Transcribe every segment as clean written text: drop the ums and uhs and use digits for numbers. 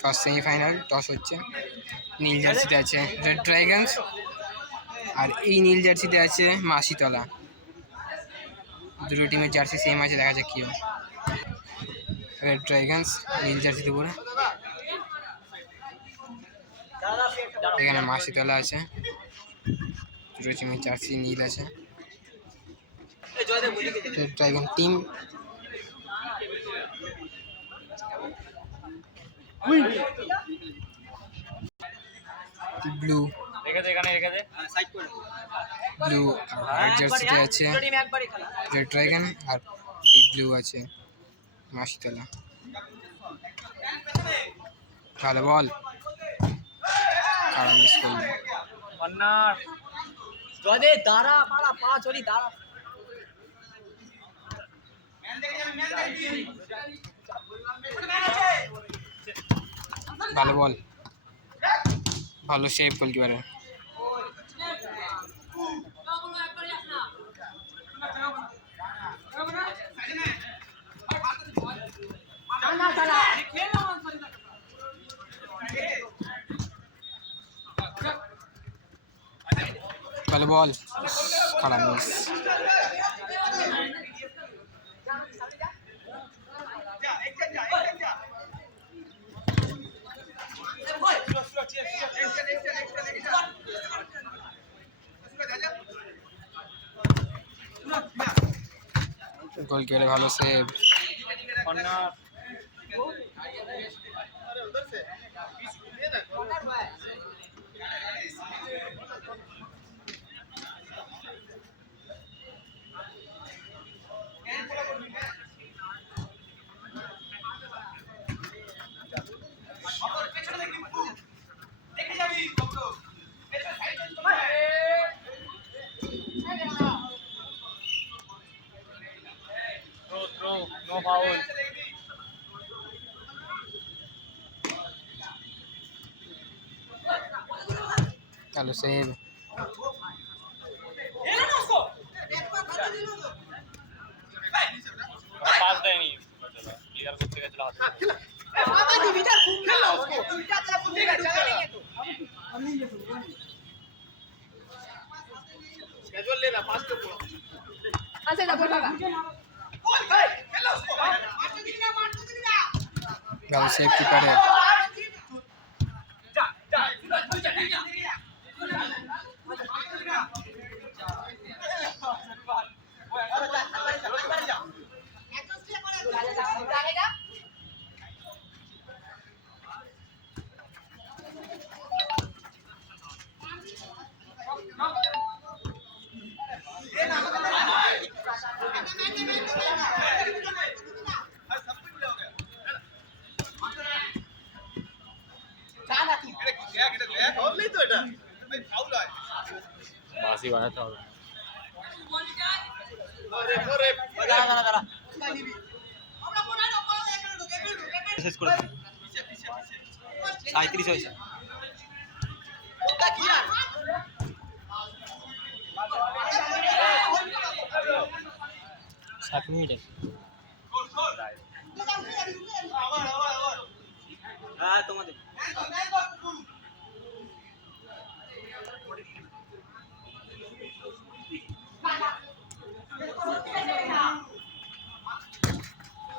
First semifinal toss হচ্ছে। নীল জার্সিতে আছে রেড ড্রাগনস আর এই নীল জার্সিতে আছে মাসিতলা। দুটো টিমের জার্সি সেম আছে, দেখা যাক কি হয়। রেড ড্রাগনস নীল জার্সিতে পরে, এখানে মাসিতলা আছে। দুটো টিমের জার্সি নীল আছে। Red dragon team blue blue red জার্সিতে আছে রেড ড্রাগন আর ডিপ ব্লু আছে মাসিতলা। ভালো বল, খারাপ মিস করলো। ভালো বল, ভালো সেভ গোলকিপারের। ভালো বল, খারাপ মিস। গোলকিপারে ভালো সেভ। ভালো সেভ। ভালো সেভ কিপারে। বাসি বানাতে হবে। 37 হয়েছে। 7 মিনিটে তোমাদের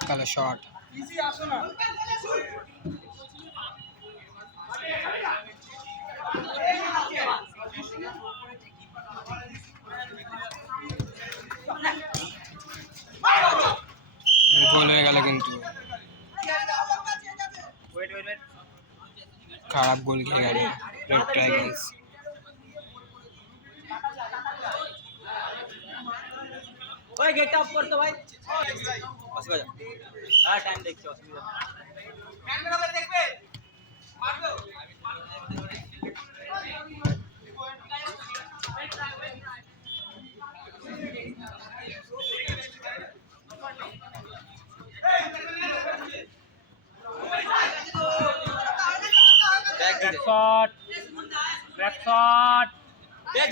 কালো শট। গোল হয়ে গেল কিন্তু খারাপ গোল খেয়ে গেল রেড ড্রাগনস। ওই গেট অফ করতো ভাই। হ্যাঁ টাইম দেখছি, অসুবিধা ক্যামেরা দেখবে মারবে।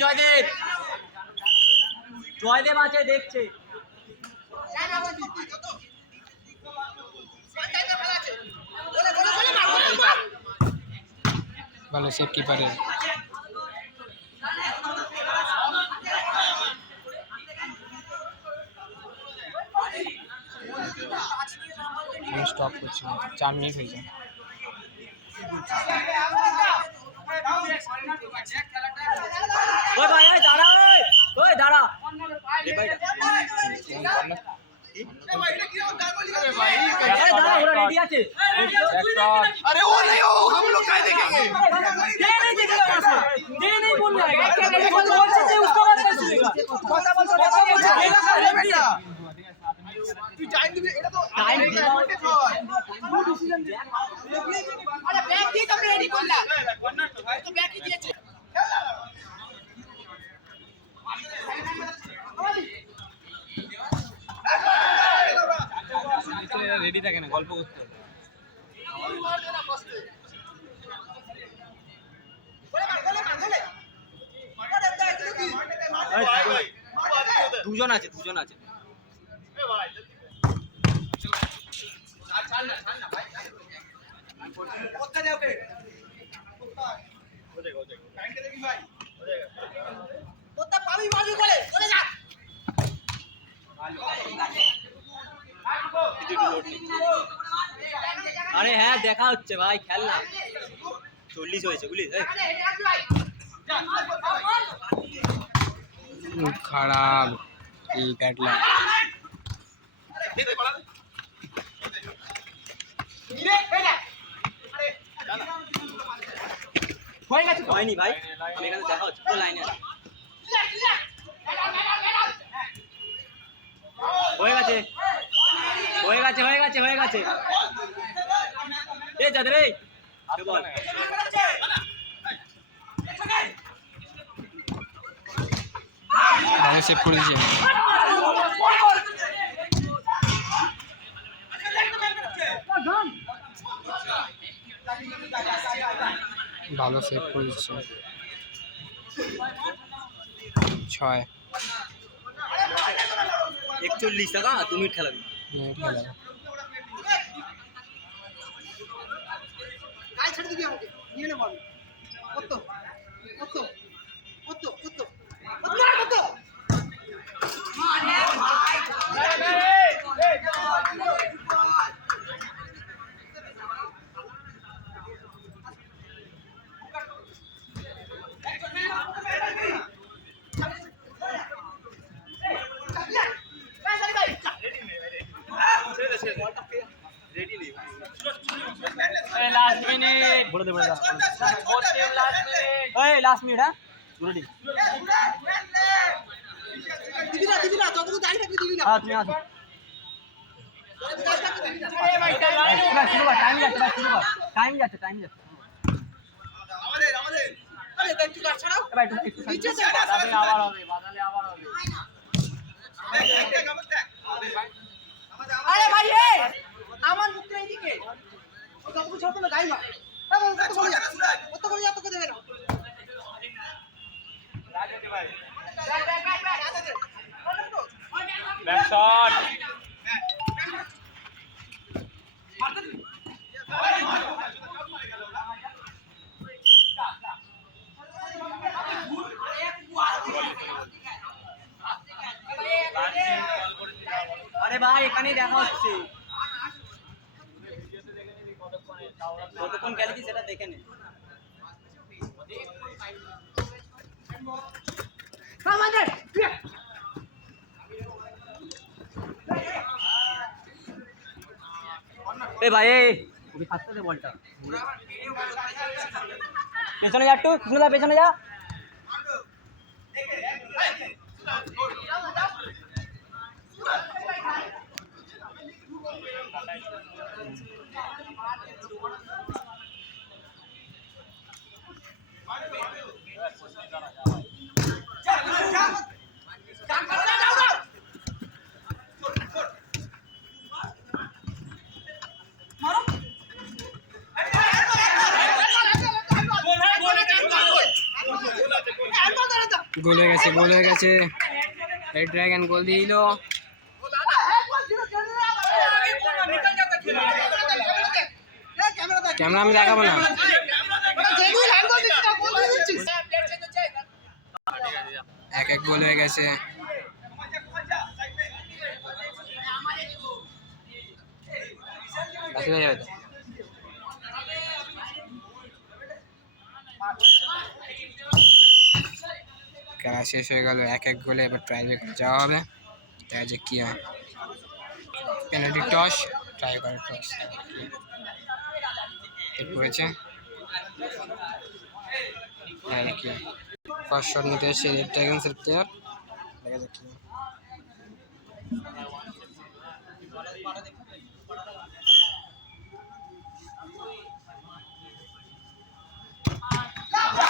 জয়দেব জয়দেব আছে দেখছে। ভালো সেফ কিপারের। স্টপ করছি 4 মিনিট হয়েছে। ওই ভাই ওই দাঁড়া ওই দাঁড়া রে ভাই अरे दादा पूरा रेडी আছে अरे वो नहीं हो हम लोग क्या देखेंगे ये नहीं देखेगा वहां से ये नहीं बोलना है बोल से उसको बात कर सुनेगा अरे बेटा तू टाइम दे এটা তো টাইম আরে ব্যাগ দিয়ে তো রেডি করলা তো ব্যাগ কি দিয়েছে রেডি থাকে না গল্প করতে দুজন আছে আরে হ্যাঁ দেখা হচ্ছে ভাই খেল না 40 হয়েছে বুঝলি খারাপ এই ব্যাটলা হয়নি ভাই আমি এখানে দেখা হচ্ছে তো লাইনে আছে হয়ে গেছে এ যাদের এই বল ভালো সেভ করেছে। ভালো সেভ করেছে 6 41 টাকা 2 মিনিট খেলাবি মিনিট খেলা। গাল ছেড়ে দিবি আমাকে নিয়ে নে বল কত কত কত কত কত আরে ভাই लास्ट मिनट बोल दे लास्ट मिनट हां रेडी দিবি না যতটুকু দাঁড়িয়ে থাকবি দিবি না हां তুমি আসো টাইম যাচ্ছে আমাদের আরে একটু কাট ছাড়াও ভাই একটু নিচে চল বাদালে আবার হবে আরে ভাই এ আমার মুখটা এইদিকে ও যতটুকু ছোট না গাইমা কত করে যত করে দেবে না ব্যাক শট আরে ভাই এখানেই দেখা হচ্ছে কতক্ষণ গেলে কি সেটা দেখে নে আমাদের এ ভাই ওকে ফাস্ট দে বলটা পেছনে যা একটু কৃষ্ণদা পেছনে যা গোল হয়ে গেছে রেড ড্রাগন গোল দিয়ে দিল। ক্যামেরা আমি দেখাবো না। এক এক গোল হয়ে গেছে। খেলা শেষ হয়ে গেল এক এক গোলে। এবার ট্রাই ব্রেকারে যাওয়া হবে, দেখা যাক কি হয়। পেনাল্টি টস, ট্রাই করে টস হিট করেছে। ফার্স্ট শট নিতে এসে রেড ড্রাগনসের প্লেয়ার, দেখা যাক কি হয়।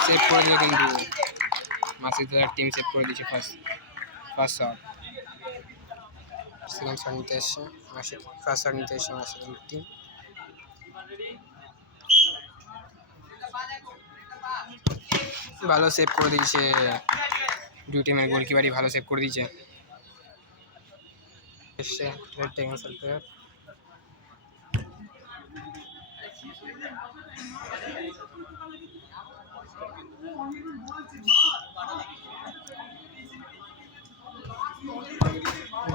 সেভ করে দিল কিন্তু মাসিদার টিম সেভ করে দিয়েছে ফার্স্ট শট। সেকেন্ড শট নিতে এসছে ফার্স্ট শট নিতে এসছে মাসিদার টিম। ভালো সেভ করে দিয়েছে, দুই টিমের গোলকিপারই ভালো সেভ করে দিয়েছে। এসছে রেড ড্রাগনসের প্লেয়ার,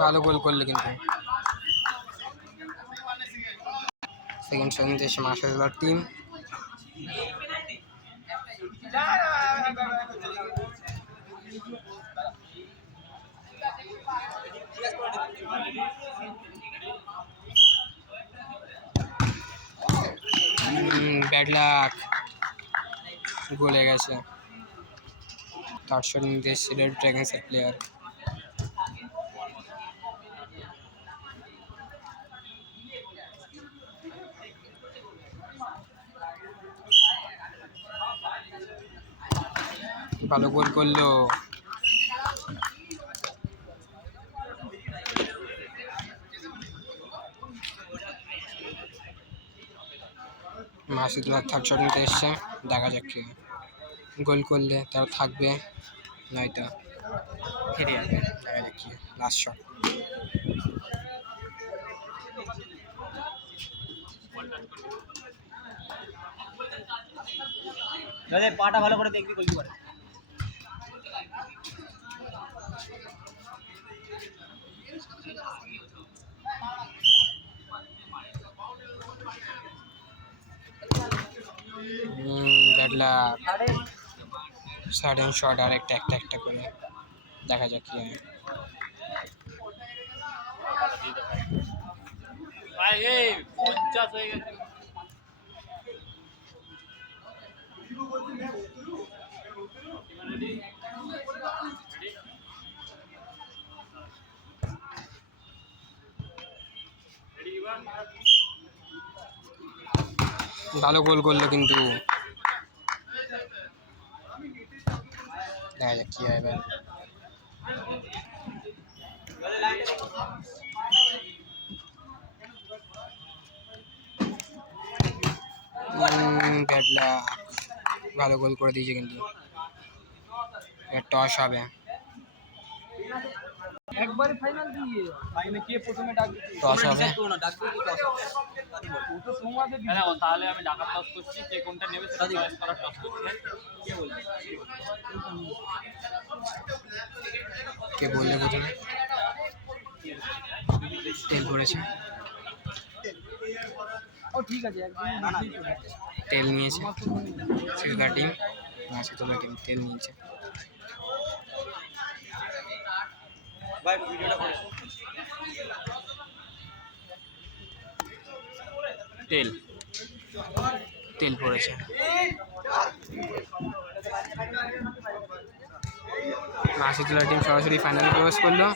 ভালো গোল করলো কিন্তু। সেকেন্ড শট নিতে এসে মাসাদুল্লাহর টিম। ব্যাড লাক, গোল হয়ে গেছে। থার্ড শট নিতে এসছে রেড ড্রাগনসের প্লেয়ার। ভালো গোল করলো। মাসুদুল্লাহ থার্ড শট নিতে এসছে, দেখা যাক কি গোল করলে তারা থাকবে, নয়তো ফিরে যাবে। দেখা যাক কি লাস্ট শট। পাটা ভালো করে দেখবি গোল করে। ব্যাড লাক, সাডেন শট আর একটা করে, দেখা যাক কি হয়। ভালো গোল করলো কিন্তু, দেখা যাক কি হয় এবার। ব্যাড লাক, ভালো গোল করে দিয়েছে কিন্তু। টস হবে, একবারে ফাইনাল দিয়ে ফাইনালে কে প্রথমে ডাকবে? টস হবে। ও তো তোমাদের না, তাহলে আমি ডাকার টস করছি, কে কোনটা নেবে সেটা চয়েস করার টস করছি। কে বলবে? কে বললে প্রথমে? তেল পড়েছে, ও ঠিক আছে, একদম তেল নিয়েছে সিলভার টিম, মাসুদুল্লাহ টিম তেল নিয়েছে। তেল তেল পড়েছে। মাসুদুল্লাহ টিম সরাসরি ফাইনালে প্রবেশ করলো।